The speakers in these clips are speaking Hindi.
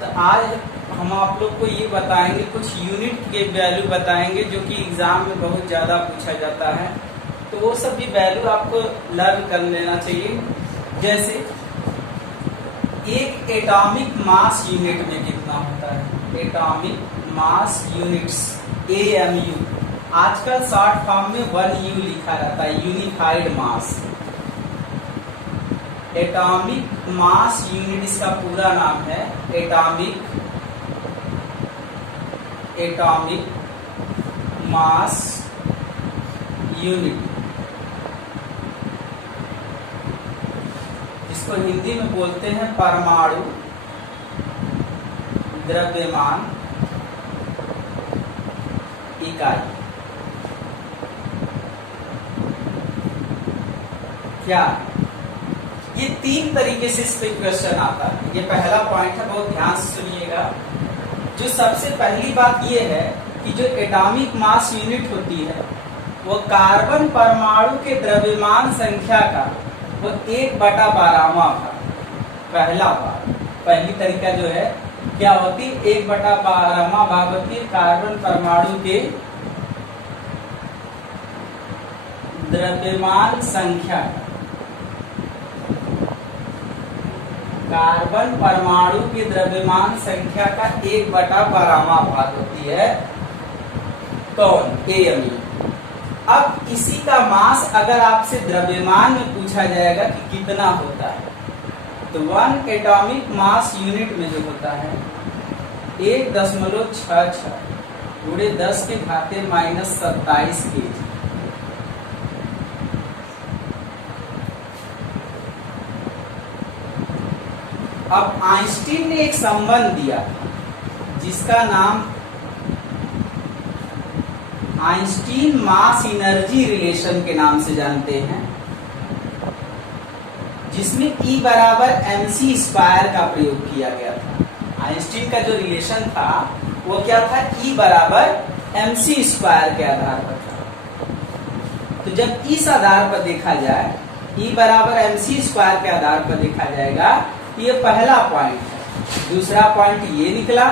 तो आज हम आप लोग को ये बताएंगे, कुछ यूनिट के वैल्यू बताएंगे जो कि एग्जाम में बहुत ज़्यादा पूछा जाता है। तो वो सब भी वैल्यू आपको लर्न कर लेना चाहिए। जैसे एक एटॉमिक मास यूनिट में कितना होता है, एटॉमिक मास यूनिट्स AMU, आजकल शॉर्ट फॉर्म में 1U लिखा रहता है, यूनिफाइड मास। एटॉमिक मास यूनिट इसका पूरा नाम है एटॉमिक मास यूनिट, जिसको हिंदी में बोलते हैं परमाणु द्रव्यमान इकाई। क्या ये 3 तरीके से इस पे क्वेश्चन आता है। ये पहला पॉइंट है, बहुत ध्यान से सुनिएगा। जो सबसे पहली बात ये है कि जो एटॉमिक मास यूनिट होती है वो कार्बन परमाणु के द्रव्यमान संख्या का वो 1/12वां का पहला भाग। पहली तरीका जो है क्या होती, 1/12वां भाग होती है कार्बन परमाणु के द्रव्यमान संख्या। कार्बन परमाणु की द्रव्यमान संख्या का 1/12वां भाग होती है कौन, AMU। अब इसी का मास अगर आपसे द्रव्यमान में पूछा जाएगा कि कितना होता है, तो 1 एटॉमिक मास यूनिट में जो होता है 1.66 पूरे 10 के घाते -27 kg। अब आइंस्टीन ने एक संबंध दिया जिसका नाम आइंस्टीन मास एनर्जी रिलेशन के नाम से जानते हैं, जिसमें E बराबर mc² का प्रयोग किया गया था। आइंस्टीन का जो रिलेशन था वो क्या था, E बराबर mc² के आधार पर था। तो जब इस आधार पर देखा जाए, E बराबर mc² के आधार पर देखा जाएगा, ये पहला पॉइंट है। दूसरा पॉइंट ये निकला,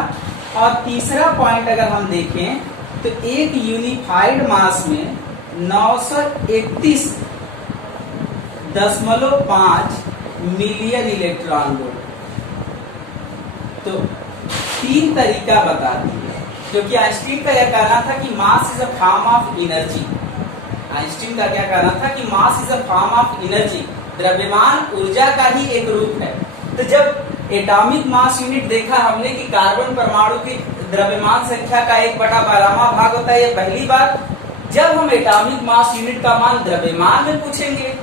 और तीसरा पॉइंट अगर हम देखें तो एक यूनिफाइड मास में 931.5 मिलियन इलेक्ट्रॉन वोल्ट। तो 3 तरीका बता दिए, क्योंकि आइंस्टीन का यह कहना था कि mass is a form of energy. Einstein का क्या कहना था कि mass is a form of energy, द्रव्यमान ऊर्जा का ही एक रूप है। तो जब एटॉमिक मास यूनिट देखा हमने कि कार्बन परमाणु की द्रव्यमान संख्या का 1/12वां भाग होता है, ये पहली बात। जब हम एटॉमिक मास यूनिट का मान द्रव्यमान में पूछेंगे,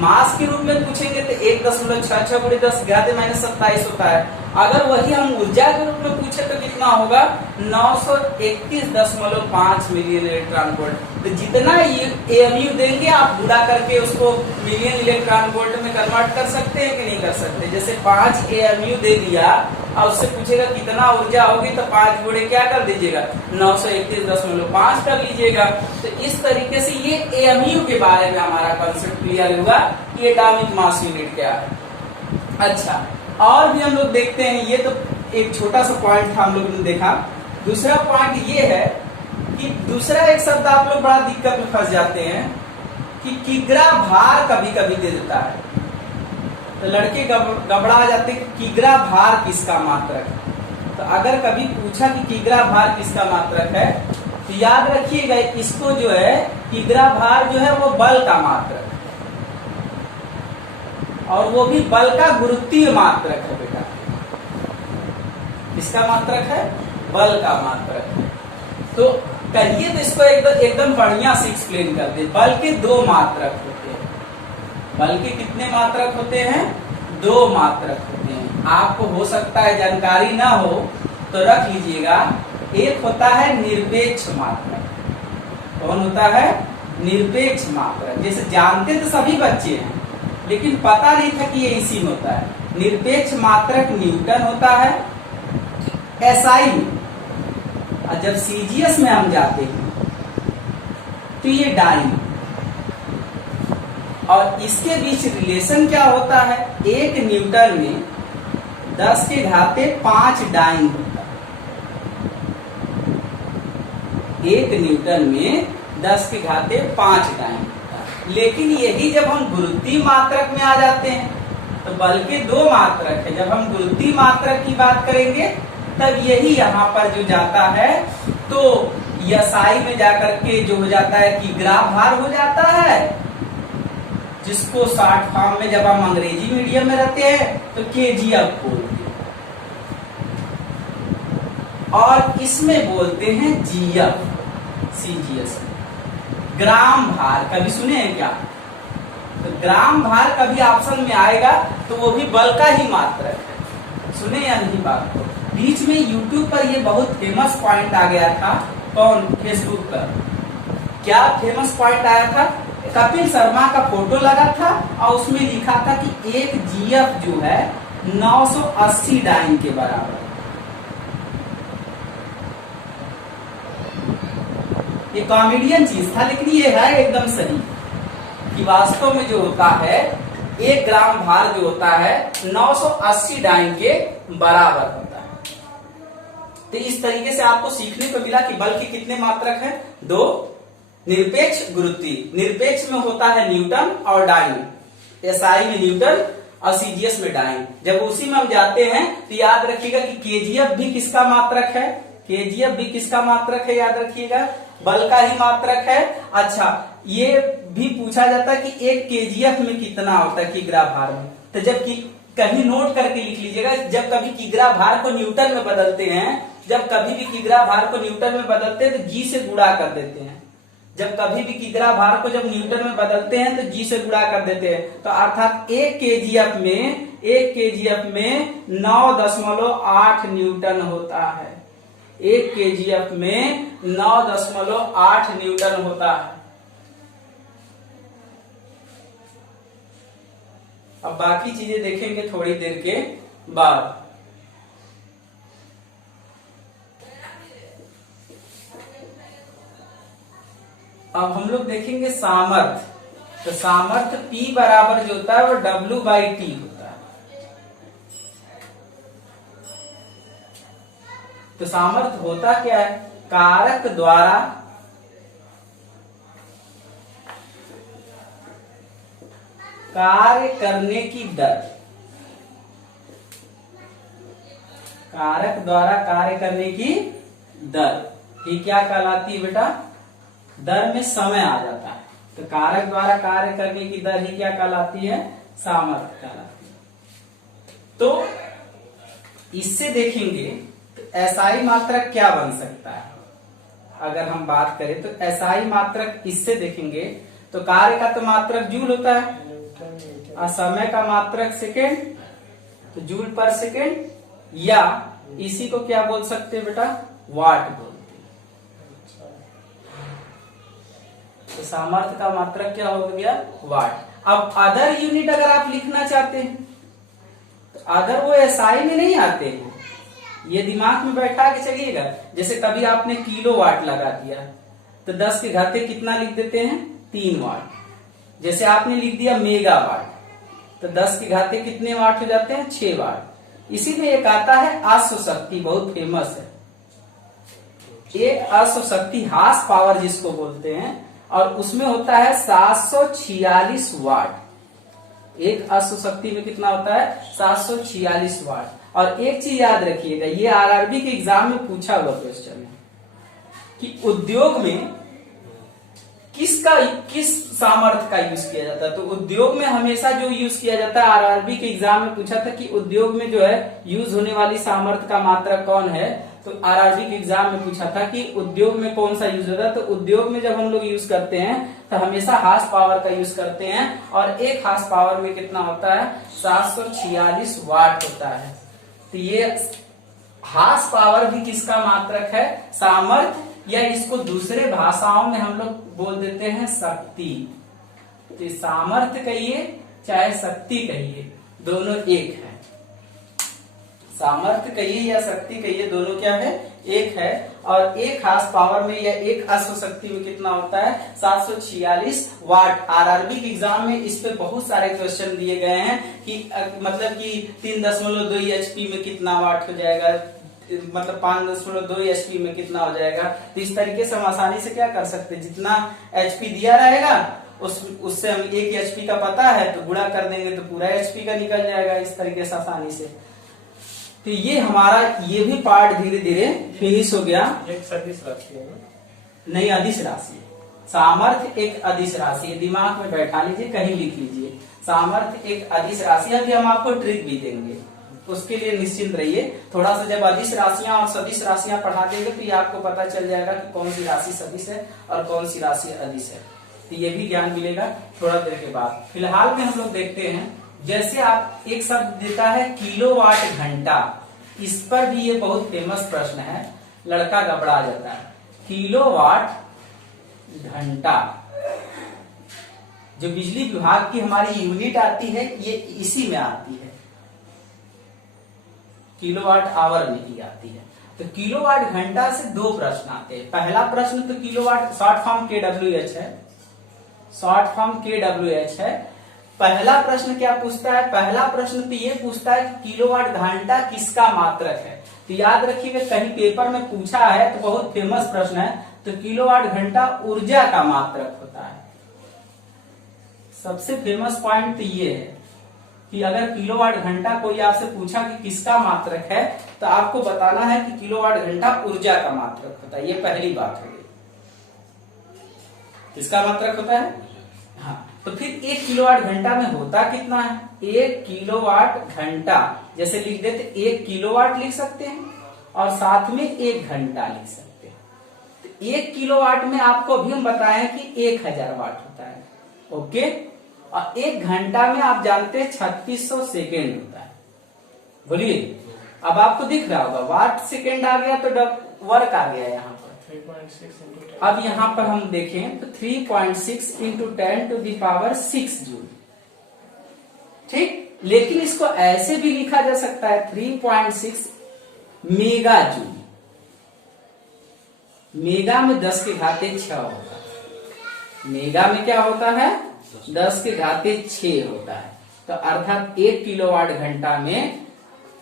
मास के रूप में पूछेंगे, तो 1.66 × 10 घाते -27 होता है। अगर वही हम ऊर्जा के रूप में पूछे तो कितना होगा, 931.5 मिलियन इलेक्ट्रॉन वोल्ट। तो जितना AMU देंगे आप गुणा करके उसको मिलियन इलेक्ट्रॉन वोल्ट में कन्वर्ट कर सकते हैं कि नहीं कर सकते। जैसे 5 AMU दे दिया और उससे पूछेगा कितना ऊर्जा होगी, तो 5 गुणे क्या कर दीजिएगा, 931.5 कर लीजिएगा। तो इस तरीके से ये AMU के बारे में हमारा कंसेप्ट क्लियर हुआ कि एटॉमिक मास यूनिट क्या है। अच्छा, और भी हम लोग देखते हैं, ये तो एक छोटा सा पॉइंट था हम लोग ने देखा। दूसरा पॉइंट ये है कि दूसरा एक शब्द आप लोग बड़ा दिक्कत में फंस जाते हैं कि किग्रा भार कभी कभी दे देता है, तो लड़के घबरा जाते हैं कि किग्रा भार किसका मात्रक है। तो अगर कभी पूछा कि किग्रा भार किसका मात्रक है, तो याद रखिएगा इसको जो है किग्रा भार जो है वो बल का मात्रक है, और वो भी बल का गुरुत्वीय मात्रक है बेटा। किसका मात्रक है, बल का मात्रक है। तो कहिए तो इसको एकदम बढ़िया से एक्सप्लेन कर दे। बल के 2 मात्रक होते हैं। बल के कितने मात्रक होते हैं, 2 मात्रक होते हैं। आपको हो सकता है जानकारी ना हो तो रख लीजिएगा। एक होता है निरपेक्ष मात्रक। कौन होता है, निरपेक्ष मात्रक। जैसे जानते तो सभी बच्चे हैं, लेकिन पता नहीं था कि ये इसी में होता है। निरपेक्ष मात्रक न्यूटन होता है SI में, और जब CGS में हम जाते हैं तो ये डाई। और इसके बीच रिलेशन क्या होता है, 1 न्यूटन में 10 के घाते 5 डाइन होता है। 1 न्यूटन में 10 के घाते 5 डाइन होता है। लेकिन यही जब हम गुरुत्वीय मात्रक में आ जाते हैं तो बल के 2 मात्रक है। जब हम गुरुत्वीय मात्रक की बात करेंगे तब यही यहाँ पर जो जाता है तो SI में जाकर के जो हो जाता है किग्रा भार हो जाता है, जिसको शॉर्ट फॉर्म में जब हम अंग्रेजी मीडियम में रहते हैं तो KGF बोलते हैं, और इसमें बोलते हैं GF CGS। ग्राम भार कभी सुने हैं क्या? तो ग्राम भार कभी ऑप्शन में आएगा तो वो भी बल का ही मात्रक है। सुने या नहीं बात को? बीच में YouTube पर ये बहुत फेमस पॉइंट आ गया था। कौन? फेसबुक पर। क्या फेमस पॉइंट आया था? कपिल शर्मा का फोटो लगा था और उसमें लिखा था कि एक GF जो है 980 डाइन के बराबर। ये कॉमेडियन चीज था, लेकिन ये है एकदम सही कि वास्तव में जो होता है 1 ग्राम भार जो होता है 980 डाइन के बराबर होता है। तो इस तरीके से आपको सीखने को मिला कि बल के कितने मात्रक हैं? 2। निरपेक्ष गुरुत्वीय, निरपेक्ष में होता है न्यूटन और डाइन, SI में न्यूटन और CGS में डाइन। जब उसी में हम जाते हैं तो याद रखिएगा कि KGF भी किसका मात्रक है? KGF भी किसका मात्रक है? याद रखिएगा, बल का ही मात्रक है। अच्छा, ये भी पूछा जाता है कि 1 KGF में कितना होता है किग्रा भार में? तो जब कभी नोट करके लिख लीजिएगा, जब कभी किग्रा भार को न्यूटन में बदलते हैं, जब कभी भी किग्रा भार को न्यूटन में बदलते हैं तो G से गुणा कर देते हैं। जब कभी भी किग्रा भार को जब न्यूटन में बदलते हैं तो G से गुणा कर देते हैं। तो अर्थात 1 KGF में 9.8 न्यूटन होता है। 1 KGF में 9.8 न्यूटन होता है। अब बाकी चीजें देखेंगे थोड़ी देर के बाद। अब हम लोग देखेंगे सामर्थ्य। तो सामर्थ्य P बराबर जो होता है वो W/T होता है। तो सामर्थ्य होता क्या है? कारक द्वारा कार्य करने की दर। कारक द्वारा कार्य करने की दर ये क्या कहलाती है बेटा? दर में समय आ जाता है। तो कारक द्वारा कार्य करने की दर ही क्या कहलाती है? सामर्थ्य कहलाती है। तो इससे देखेंगे तो SI मात्रक क्या बन सकता है? अगर हम बात करें तो SI मात्रक इससे देखेंगे तो कार्य का तो मात्रक जूल होता है और समय का मात्रक सेकेंड, तो जूल पर सेकेंड, या इसी को क्या बोल सकते हैं बेटा? वाट बोलते हैं। तो सामर्थ्य का मात्रक क्या हो गया? वाट। अब अदर यूनिट अगर आप लिखना चाहते हैं तो अदर वो SI में नहीं आते हैं, ये दिमाग में बैठा के चलिएगा। जैसे कभी आपने किलो वाट लगा दिया तो 10 के घाते कितना लिख देते हैं? 3 वाट। जैसे आपने लिख दिया मेगावाट तो 10 के घाते कितने वाट हो जाते हैं? 6 वाट। इसी में एक आता है अश्वशक्ति, बहुत फेमस है। एक अश्वशक्ति हार्स पावर जिसको बोलते हैं, और उसमें होता है 746 वाट। एक अश्वशक्ति में कितना होता है? 746 वाट। और एक चीज याद रखिएगा, ये RRB के एग्जाम में पूछा हुआ क्वेश्चन है कि उद्योग में किस सामर्थ्य का यूज किया जाता है। तो उद्योग में हमेशा जो यूज किया जाता है, RRB के एग्जाम में पूछा था कि उद्योग में जो है यूज होने वाली सामर्थ्य का मात्रक कौन है। तो RRB के एग्जाम में पूछा था कि उद्योग में कौन सा यूज होता है। तो उद्योग में जब हम लोग यूज करते हैं तो हमेशा हार्स पावर का यूज करते हैं, और एक हार्स पावर में कितना होता है? 746 वाट होता है। तो ये हार्स पावर भी किसका मात्रक है? सामर्थ्य, या इसको दूसरे भाषाओं में हम लोग बोल देते हैं शक्ति। तो सामर्थ्य कहिए चाहे शक्ति कहिए, दोनों एक है। सामर्थ्य कहिए या शक्ति कहिए, दोनों क्या है, एक है। और एक हार्स पावर में या एक अश्व शक्ति में कितना होता है, 746 वाट। आरआरबी के एग्जाम में इस पे बहुत सारे क्वेश्चन दिए गए हैं कि मतलब कि 3.2 एचपी में कितना वाट हो जाएगा, मतलब 5.2 एचपी में कितना हो जाएगा। तो इस तरीके से हम आसानी से क्या कर सकते हैं, जितना एचपी दिया रहेगा उससे हम 1 एचपी का पता है तो गुणा कर देंगे तो पूरा एचपी का निकल जाएगा, इस तरीके से आसानी से। तो ये हमारा ये भी पार्ट धीरे धीरे फिनिश हो गया। एक सदिश राशि है ना? नहीं, अदिश राशि है। सामर्थ्य एक अदिश राशि है, दिमाग में बैठा लीजिए, कहीं लिख लीजिए। सामर्थ्य एक अदिश राशि है। अभी हम आपको ट्रिक भी देंगे, उसके लिए निश्चिंत रहिए। थोड़ा सा जब अदिश राशियां और सदिश राशियां पढ़ा देंगे तो ये आपको पता चल जाएगा कि कौन सी राशि सदिश है और कौन सी राशि अदिश है। तो ये भी ज्ञान मिलेगा थोड़ा देर के बाद। फिलहाल में हम लोग देखते हैं, जैसे आप एक शब्द देता है किलोवाट घंटा, इस पर भी ये बहुत फेमस प्रश्न है, लड़का घबरा जाता है। किलोवाट घंटा, जो बिजली विभाग की हमारी यूनिट आती है ये इसी में आती है, किलोवाट आवर में ही आती है। तो किलोवाट घंटा से 2 प्रश्न आते हैं। पहला प्रश्न तो किलोवाट शॉर्ट फॉर्म KWH है, शॉर्ट फॉर्म KWH है। पहला प्रश्न क्या पूछता है, पहला प्रश्न तो ये पूछता है कि किलोवाट घंटा किसका मात्रक है। तो याद रखिएगा, कहीं पेपर में पूछा है तो बहुत फेमस प्रश्न है। तो किलोवाट घंटा ऊर्जा का मात्रक होता है। सबसे फेमस पॉइंट तो ये है कि अगर किलोवाट घंटा कोई आपसे पूछा कि किसका मात्रक है तो आपको बताना है कि किलोवाट घंटा ऊर्जा का मात्रक होता है। ये पहली बात होगी, किसका मात्रक होता है। हाँ, तो फिर 1 किलोवाट घंटा में होता कितना है, 1 किलोवाट घंटा, जैसे लिख देते 1 किलोवाट लिख सकते हैं और साथ में 1 घंटा लिख सकते हैं। तो 1 किलोवाट में आपको अभी हम बताएं कि 1000 वाट होता है। ओके, और 1 घंटा में आप जानते हैं 3600 सेकेंड होता है। बोलिए, अब आपको दिख रहा होगा वाट सेकेंड आ गया तो वर्क आ गया यहाँ पर। 3.6 अब यहाँ पर हम देखें तो 3.6 into 10 to the power 6 joule, ठीक। लेकिन इसको ऐसे भी लिखा जा सकता है 3.6 मेगा जूल। मेगा में 10⁻6 होता है। मेगा में क्या होता है, 10⁻6 होता है। तो अर्थात 1 किलोवाट घंटा में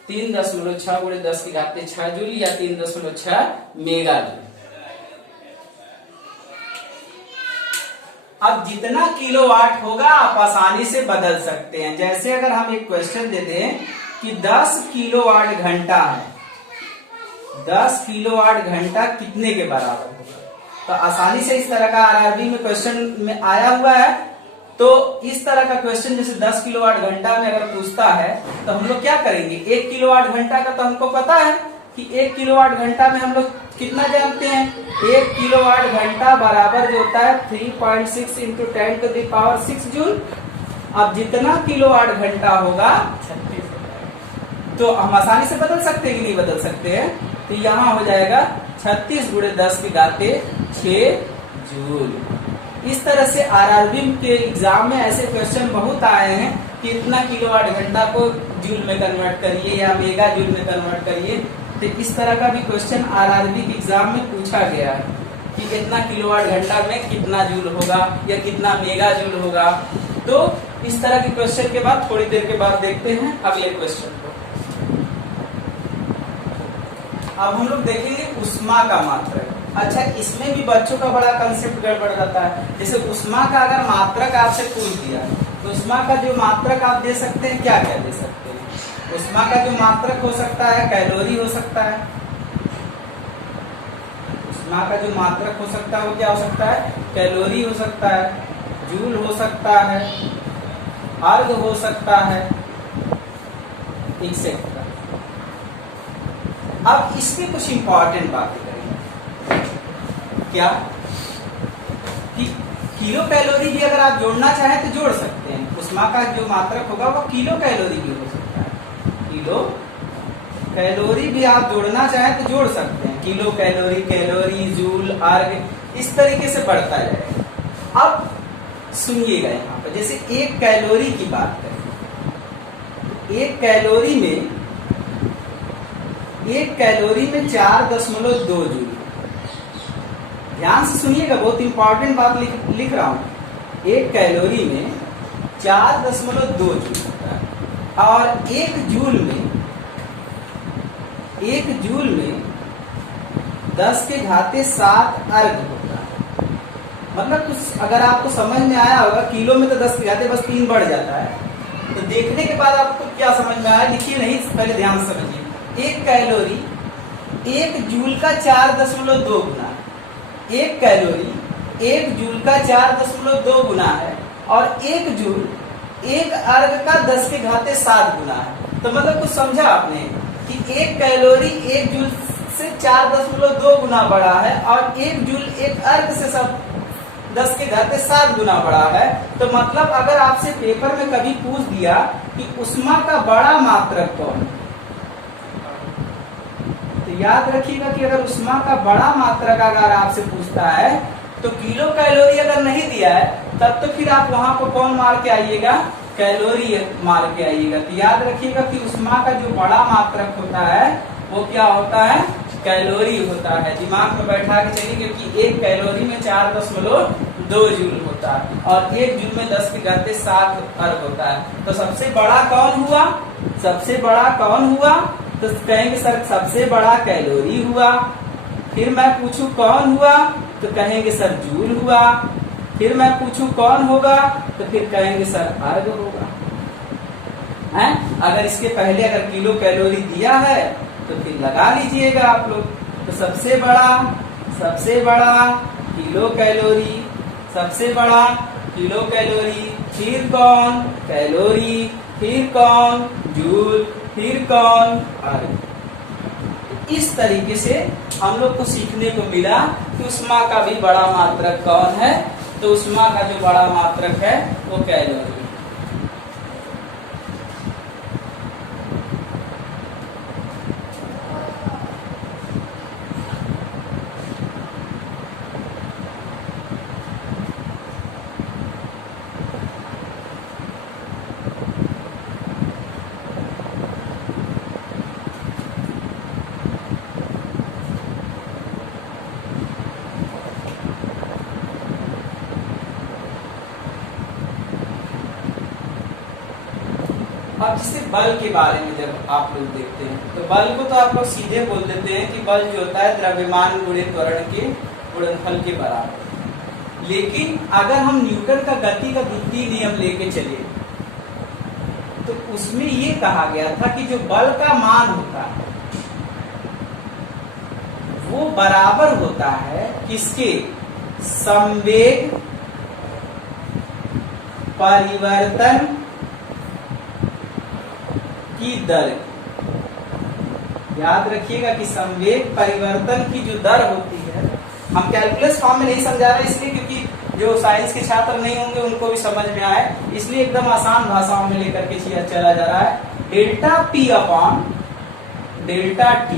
3.6 गुणे 10⁻6 जूल या 3.6 मेगा जूल। अब जितना किलोवाट होगा आप आसानी से बदल सकते हैं। जैसे अगर हम एक क्वेश्चन दे दें कि 10 किलोवाट घंटा है, 10 किलोवाट घंटा कितने के बराबर होगा, तो आसानी से इस तरह का आरआरबी में क्वेश्चन में आया हुआ है। तो इस तरह का क्वेश्चन जैसे 10 किलोवाट घंटा में अगर पूछता है तो हम लोग क्या करेंगे, 1 किलोवाट घंटा का तो हमको पता है कि 1 किलोवाट घंटा में हम लोग कितना जानते हैं, 1 किलोवाट घंटा बराबर जो होता है 3.6 into 10 to the power 6 joule. अब जितना किलोवाट घंटा होगा तो हम आसानी से बदल सकते हैं कि नहीं बदल सकते हैं। तो यहाँ हो जाएगा 36 गुणे 10⁻6 जूल। इस तरह से आरआरबी के एग्जाम में ऐसे क्वेश्चन बहुत आए हैं कि इतना किलोवाट घंटा को जूल में कन्वर्ट करिए या मेगा जूल में कन्वर्ट करिए। तो इस तरह का भी क्वेश्चन आरआरबी के एग्जाम में पूछा गया है कि इतना किलोवाट घंटा में कितना जूल होगा या कितना मेगा जूल होगा। तो इस तरह के क्वेश्चन के बाद थोड़ी देर के बाद देखते हैं अगले क्वेश्चन को। अब हम लोग देखेंगे उष्मा का मात्रक। अच्छा, इसमें भी बच्चों का बड़ा कंसेप्ट गड़बड़ जाता है। जैसे उष्मा का अगर मात्रक आपसे पूछ दिया तो उष्मा का जो मात्रक आप दे सकते हैं, क्या क्या दे सकते हैं। उष्मा का जो मात्रक हो सकता है कैलोरी हो सकता है। उष्मा का जो मात्रक हो सकता है वो क्या हो सकता है, कैलोरी हो सकता है, जूल हो सकता है, अर्घ हो सकता है, एक्सेट्रा। अब इसमें कुछ इंपॉर्टेंट बातें करेंगे। क्या कि किलो कैलोरी भी अगर आप जोड़ना चाहें तो जोड़ सकते हैं। उष्मा का जो मात्रक होगा वो किलो कैलोरी भी हो सकता है। किलो कैलोरी भी आप जोड़ना चाहें तो जोड़ सकते हैं। किलो कैलोरी, कैलोरी, जूल, अर्घ, इस तरीके से बढ़ता जाएगा। अब सुनिएगा यहाँ पर, जैसे 1 कैलोरी की बात करें, 1 कैलोरी में एक कैलोरी में 4.2 जूल। ध्यान से सुनिएगा, बहुत इंपॉर्टेंट बात लिख रहा हूं। एक कैलोरी में 4.2 जूल होता है और एक जूल में 10⁻⁷ अर्ग होता है। मतलब कुछ अगर आपको समझ में आया होगा, किलो में तो 10⁻³ बस 3 बढ़ जाता है। तो देखने के बाद आपको क्या समझ में आया, लिखिए नहीं, पहले ध्यान से समझिए। एक कैलोरी 1 जूल का 4.2 गुना, एक कैलोरी 1 जूल का 4.2 गुना है और 1 जूल 1 अर्ग का 10⁻⁷ गुना है। तो मतलब कुछ समझा आपने कि 1 कैलोरी 1 जूल से 4.2 गुना बड़ा है और 1 जूल 1 अर्ग से सब 10⁻⁷ गुना बड़ा है। तो मतलब अगर आपसे पेपर में कभी पूछ दिया कि ऊष्मा का बड़ा मात्रक कौन है, तो याद रखिएगा कि अगर ऊष्मा का बड़ा मात्रक अगर आपसे पूछता है तो किलो कैलोरी अगर नहीं दिया है तब तो फिर आप वहां पर कौन मार के आइएगा, कैलोरी मार के आइएगा। तो याद रखिएगा कि ऊष्मा का जो बड़ा मात्रक होता है वो क्या होता है, कैलोरी होता है। दिमाग में बैठा के चलिए, क्योंकि एक कैलोरी में 4.2 जूल होता है और 1 जूल में 10⁻⁷ अर्ग होता है। तो सबसे बड़ा कौन हुआ, सबसे बड़ा कौन हुआ, तो कहेंगे सर सबसे बड़ा कैलोरी हुआ। फिर मैं पूछूं कौन हुआ तो कहेंगे सर जूल हुआ। फिर मैं पूछूं कौन होगा तो फिर कहेंगे सर अर्ग होगा। हैं? अगर इसके पहले अगर किलो कैलोरी दिया है तो फिर लगा लीजिएगा आप लोग। तो सबसे बड़ा किलो कैलोरी, सबसे बड़ा किलो कैलोरी, फिर कौन कैलोरी, फिर कौन जूल, फिर कौन अर्ग। इस तरीके से हम लोग को सीखने को मिला कि ऊष्मा का भी बड़ा मात्रक कौन है। तो ऊष्मा का जो बड़ा मात्रक है वो कैलोरी। अब जैसे बल के बारे में जब आप लोग देखते हैं तो बल को तो आप लोग सीधे बोल देते हैं कि बल जो होता है द्रव्यमान गुणे त्वरण के गुणनफल के बराबर। लेकिन अगर हम न्यूटन का गति का द्वितीय नियम लेके चले तो उसमें ये कहा गया था कि जो बल का मान होता है वो बराबर होता है किसके, संवेग परिवर्तन की दर। याद रखिएगा कि संवेग परिवर्तन की जो दर होती है, हम कैलकुलस फॉर्म में नहीं समझा रहे इसलिए क्योंकि जो साइंस के छात्र नहीं होंगे उनको भी समझ में आए, इसलिए एकदम आसान भाषाओं में लेकर के चला जा रहा है। Delta P upon delta T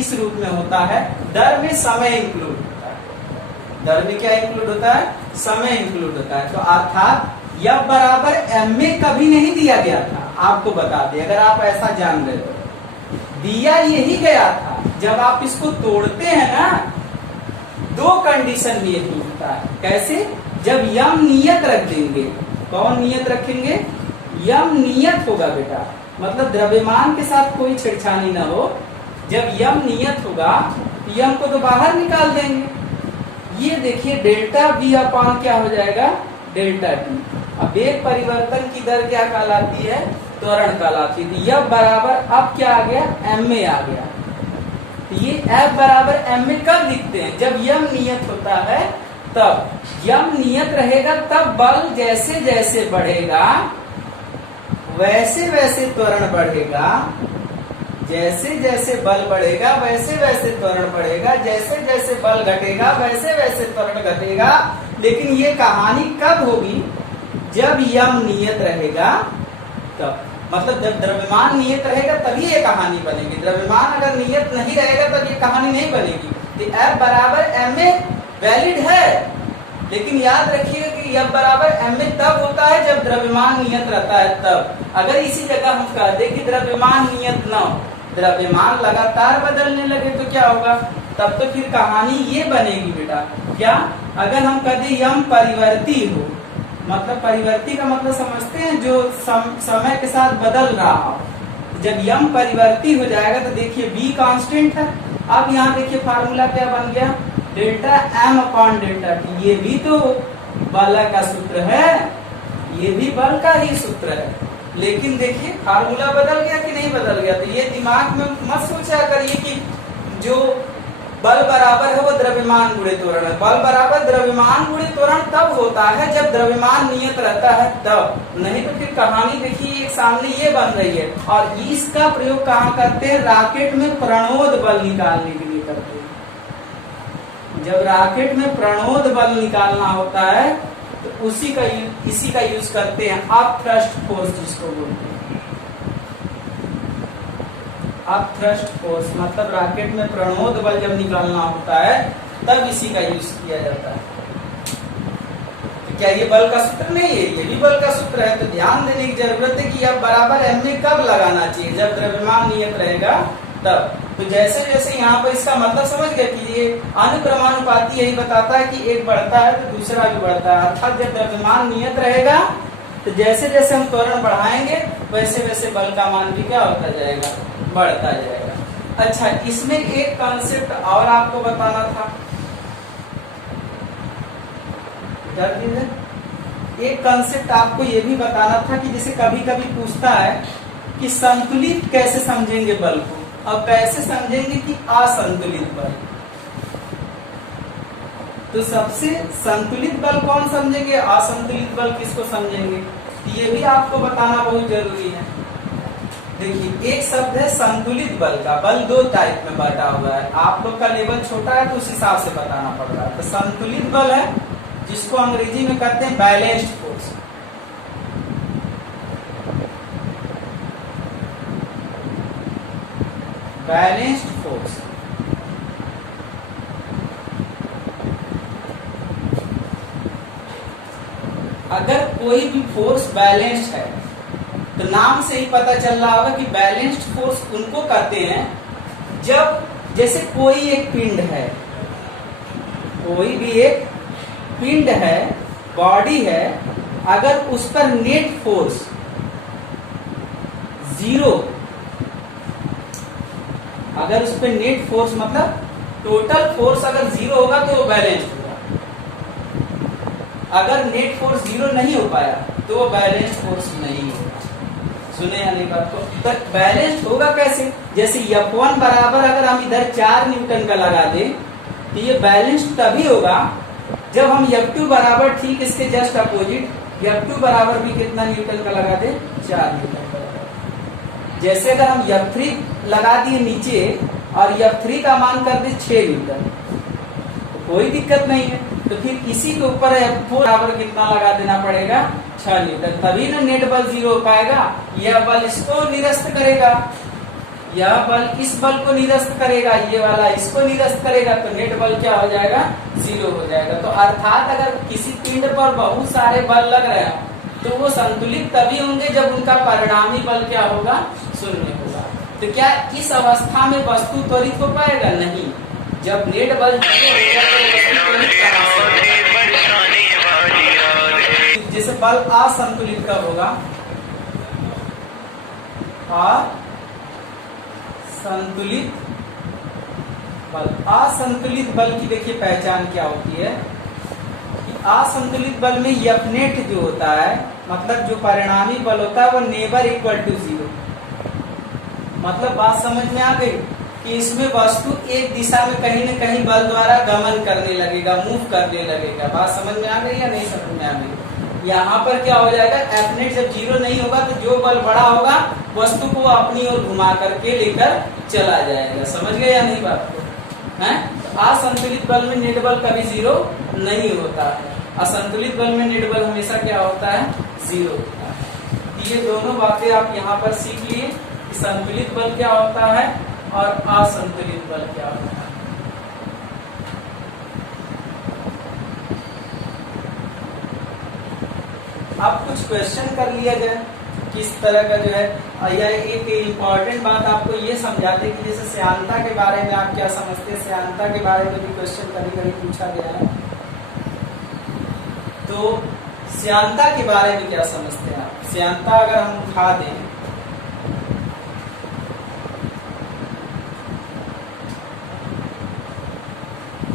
इस रूप में होता है। दर में समय इंक्लूड होता है, दर में क्या इंक्लूड होता है, समय इंक्लूड होता है। तो अर्थात यह बराबर m में कभी नहीं दिया गया था, आपको बता दें अगर आप ऐसा जान रहे हो। दिया यही गया था जब आप इसको तोड़ते हैं ना, दो कंडीशन में ये टूटता है। कैसे, जब यम नियत रख देंगे। कौन नियत रखेंगे, यम नियत होगा बेटा, मतलब द्रव्यमान के साथ कोई छेड़छानी ना हो। जब यम नियत होगा यम को तो बाहर निकाल देंगे। ये देखिए डेल्टा V अपॉन क्या हो जाएगा, डेल्टा T। अब वेग परिवर्तन की दर क्या कहलाती है, त्वरण कहलाती है। यह बराबर अब क्या आ गया, m में आ गया। तो ये F बराबर m में कब लिखते हैं, जब यम नियत होता है तब। यम नियत रहेगा तब बल जैसे जैसे बढ़ेगा वैसे वैसे त्वरण बढ़ेगा, जैसे जैसे बल बढ़ेगा वैसे वैसे त्वरण बढ़ेगा, जैसे जैसे बल घटेगा वैसे वैसे त्वरण घटेगा। लेकिन ये कहानी कब होगी, जब यम नियत रहेगा तब। मतलब जब द्रव्यमान नियत रहेगा तभी ये कहानी बनेगी। द्रव्यमान अगर नियत नहीं रहेगा तब ये कहानी नहीं बनेगी। तो F बराबर m में वैलिड है, लेकिन याद रखिएगा कि F बराबर m में तब होता है जब द्रव्यमान नियत रहता है तब। अगर इसी जगह हम कह दें कि द्रव्यमान नियत न हो द्रव्यमान लगातार बदलने लगे तो क्या होगा? तब तो फिर कहानी ये बनेगी बेटा, क्या? अगर हम कभी यम परिवर्ती हो, मतलब परिवर्ती का मतलब समझते हैं जो समय के साथ बदल रहा हो। जब यम परिवर्ती हो जाएगा तो देखिए v कांस्टेंट है। अब यहाँ देखिए फार्मूला क्या बन गया? Delta m upon delta T. ये भी तो बल का सूत्र है, ये भी बल का ही सूत्र है। लेकिन देखिए फार्मूला बदल गया कि नहीं बदल गया? तो ये दिमाग में मत सोचा करिए कि जो बल बराबर है वो द्रव्यमान गुणे त्वरण है। बल बराबर द्रव्यमान गुणे त्वरण तब होता है जब द्रव्यमान नियत रहता है तब, नहीं तो फिर कहानी देखिए एक सामने ये बन रही है। और इसका प्रयोग कहाँ करते हैं? रॉकेट में प्रणोद बल निकालने के लिए करते हैं। जब रॉकेट में प्रणोद बल निकालना होता है तो इसी का यूज करते हैं, अपथ्रस्ट फोर्स जिसको बोलते हैं। अपथ्रस्ट फोर्स मतलब रॉकेट में प्रणोद बल जब निकालना होता है तब इसी का यूज किया जाता है। तो क्या ये बल का सूत्र नहीं है? ये भी बल का सूत्र है। तो ध्यान देने की जरूरत है कि अब बराबर m में कब लगाना चाहिए? जब द्रव्यमान नियत रहेगा तब। तो जैसे जैसे यहाँ पर इसका मतलब समझ गए कि ये अनुक्रमानुपाती यही बताता है कि एक बढ़ता है तो दूसरा भी बढ़ता है। अर्थात जब द्रव्यमान नियत रहेगा तो जैसे जैसे हम त्वरण बढ़ाएंगे वैसे वैसे बल का मान भी क्या होता जाएगा? बढ़ता जाएगा। अच्छा, इसमें एक कॉन्सेप्ट और आपको बताना था। एक कॉन्सेप्ट आपको ये भी बताना था कि जैसे कभी कभी पूछता है कि संतुलित कैसे समझेंगे बल को, और कैसे समझेंगे कि असंतुलित बल। तो सबसे संतुलित बल कौन समझेंगे, असंतुलित बल किसको समझेंगे, ये भी आपको बताना बहुत जरूरी है। देखिए एक शब्द है संतुलित बल का। बल दो टाइप में बांटा हुआ है। आप लोग का लेवल छोटा है तो उस हिसाब से बताना पड़ रहा है। तो संतुलित बल है जिसको अंग्रेजी में कहते हैं बैलेंस्ड फोर्स। बैलेंस्ड फोर्स अगर कोई भी फोर्स बैलेंस्ड है तो नाम से ही पता चल रहा होगा कि बैलेंस्ड फोर्स उनको कहते हैं जब जैसे कोई एक पिंड है, कोई भी एक पिंड है, बॉडी है, अगर उस पर नेट फोर्स जीरो, अगर उस पर नेट फोर्स मतलब टोटल फोर्स अगर जीरो होगा तो वो बैलेंस्ड होगा। अगर नेट फोर्स जीरो नहीं हो पाया तो वो बैलेंस्ड फोर्स नहीं होगा। सुने या नहीं बात को? तो बैलेंस्ड होगा कैसे? जैसे F1 बराबर अगर हम इधर 4 न्यूटन का लगा दें तो ये बैलेंस्ड तभी होगा जब हम F2 बराबर ठीक इसके जस्ट अपोजिट F2 बराबर भी कितना न्यूटन का लगा दें? 4 न्यूटन का लगा दें। जैसे अगर हम F3 लगा दिए नीचे और F3 का मान कर दे 6 न्यूटन तो कोई दिक्कत नहीं है। तो फिर इसी के ऊपर F4 बराबर कितना लगा देना पड़ेगा? 6 न्यूटन। तभी ना नेट बल जीरो हो पाएगा। यह बल इसको निरस्त करेगा, यह बल इस बल को निरस्त करेगा, ये वाला इसको निरस्त करेगा, तो नेट बल क्या हो जाएगा? जीरो हो जाएगा। तो अर्थात अगर किसी पिंड पर बहुत सारे बल लग रहे हैं तो वो संतुलित तभी होंगे जब उनका परिणामी बल क्या होगा? शून्य होगा। तो क्या इस अवस्था में वस्तु त्वरित हो पाएगा? नहीं। जब नेट बल जैसे बल असंतुलित कब होगा? असंतुलित बल। असंतुलित बल की देखिए पहचान क्या होती है कि असंतुलित बल में F नेट जो होता है, मतलब जो परिणामी बल होता है वो नेवर इक्वल टू जीरो। मतलब बात समझ में आ गई कि इसमें वस्तु एक दिशा में कहीं न कहीं बल द्वारा गमन करने लगेगा, मूव करने लगेगा। बात समझ में आ गई या नहीं समझ में आ गई? यहाँ पर क्या हो जाएगा? F नेट जब जीरो नहीं होगा तो जो बल बड़ा होगा वस्तु को अपनी ओर घुमा करके लेकर चला जाएगा। समझ गए या नहीं बात को? हैं? असंतुलित बल में नेट बल कभी जीरो नहीं होता है। असंतुलित बल में नेट बल हमेशा क्या होता है? जीरो होता है। ये दोनों बातें आप यहाँ पर सीख लिए कि संतुलित बल क्या होता है और असंतुलित बल क्या होता है। अब कुछ क्वेश्चन कर लिया जाए। किस तरह का जो है यह एक इम्पॉर्टेंट बात आपको ये समझाते कि जैसे श्यानता के बारे में आप क्या समझते हैं। श्यानता के बारे में भी क्वेश्चन कभी कभी पूछा गया है, तो श्यानता के बारे में क्या समझते हैं आप। श्यानता अगर हम उठा दें,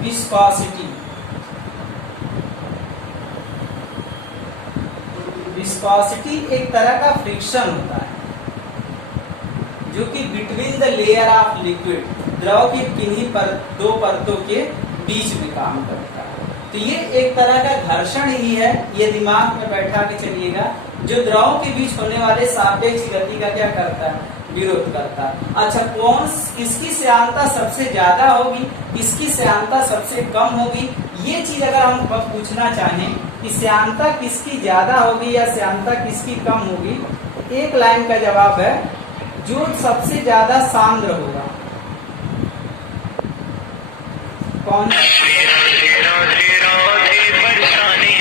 विस्कोसिटी, विस्कोसिटी एक तरह का फ्रिक्शन होता है जो कि between the layer of liquid, द्रव की किन्हीं दो परतों के बीच में काम करता है। तो ये एक तरह का घर्षण ही है, ये दिमाग में बैठा के चलिएगा, जो द्रव के बीच होने वाले सापेक्ष गति का क्या करता है, विरोध करता है। अच्छा, कौन किसकी श्यानता सबसे ज्यादा होगी, किसकी श्यानता सबसे कम होगी, ये चीज अगर हम पूछना चाहें कि श्यानता किसकी ज्यादा होगी या श्यानता किसकी कम होगी, एक लाइन का जवाब है जो सबसे ज्यादा सांद्र होगा। कौन? परेशानी